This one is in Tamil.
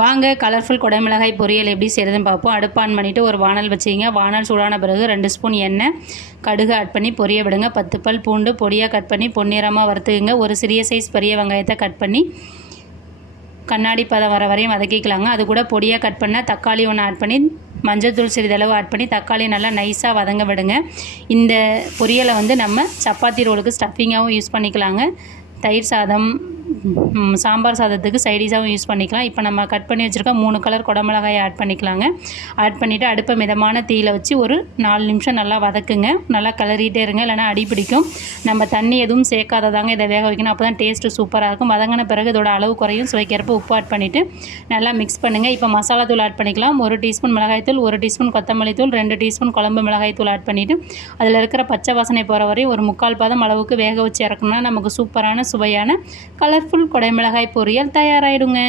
வாங்க கலர்ஃபுல் குடமிளகாய் பொரியல் எப்படி செய்கிறதுன்னு பார்ப்போம். அடுப்பு ஆன் பண்ணிவிட்டு ஒரு வானல் வச்சுக்கிங்க. வானல் சூடான பிறகு 2 ஸ்பூன் எண்ணெய், கடுகு ஆட் பண்ணி பொரிய விடுங்க. 10 பல் பூண்டு பொடியாக கட் பண்ணி பொன்னிறமாக வறுத்துக்குங்க. ஒரு சிறிய சைஸ் பெரிய வெங்காயத்தை கட் பண்ணி கண்ணாடி பதம் வர வரையும் வதக்கிக்கலாங்க. அது கூட பொடியாக கட் பண்ண தக்காளி ஒன்று ஆட் பண்ணி மஞ்சள்தூள் சிறிதளவு ஆட் பண்ணி தக்காளி நல்லா நைஸாக வதங்க விடுங்க. இந்த பொரியலை நம்ம சப்பாத்தி ரோலுக்கு ஸ்டஃபிங்காகவும் யூஸ் பண்ணிக்கலாங்க. தயிர் சாதம், சாம்பார் சாதத்துக்கு சைடிஷாகவும் யூஸ் பண்ணிக்கலாம். இப்போ நம்ம கட் பண்ணி வச்சுருக்க 3 கலர் குடமிளகாயை ஆட் பண்ணிக்கலாங்க. ஆட் பண்ணிவிட்டு அடுப்பை மிதமான தீயில் வச்சு ஒரு 4 நிமிஷம் நல்லா வதக்குங்க. நல்லா கிளறிட்டே இருங்க, இல்லைனா அடி பிடிக்கும். நம்ம தண்ணி எதுவும் சேர்க்காததாங்க இதை வேக வைக்கணும். அப்போ தான் டேஸ்ட்டு சூப்பராக இருக்கும். வதங்கின பிறகு இதோட அளவு குறையும். சுவைக்கிறப்ப உப்பு ஆட் பண்ணிவிட்டு நல்லா மிக்ஸ் பண்ணுங்கள். இப்போ மசாலா தூள் ஆட் பண்ணிக்கலாம். 1 டீஸ்பூன் மிளகாய்த்தூள், 1 டீஸ்பூன் கொத்தமல்லி தூள், 2 டீஸ்பூன் குழம்பு மிளகாய் தூள் ஆட் பண்ணிவிட்டு அதில் இருக்கிற பச்சை வாசனை போகிற வரையும் ஒரு 3/4 பதம் அளவுக்கு வேக வச்சு இறக்கணும்னா நமக்கு சூப்பரான சுவையான கலர்ஃபுல் குடமிளகாய் பொரியல் தயாராகிடுங்க.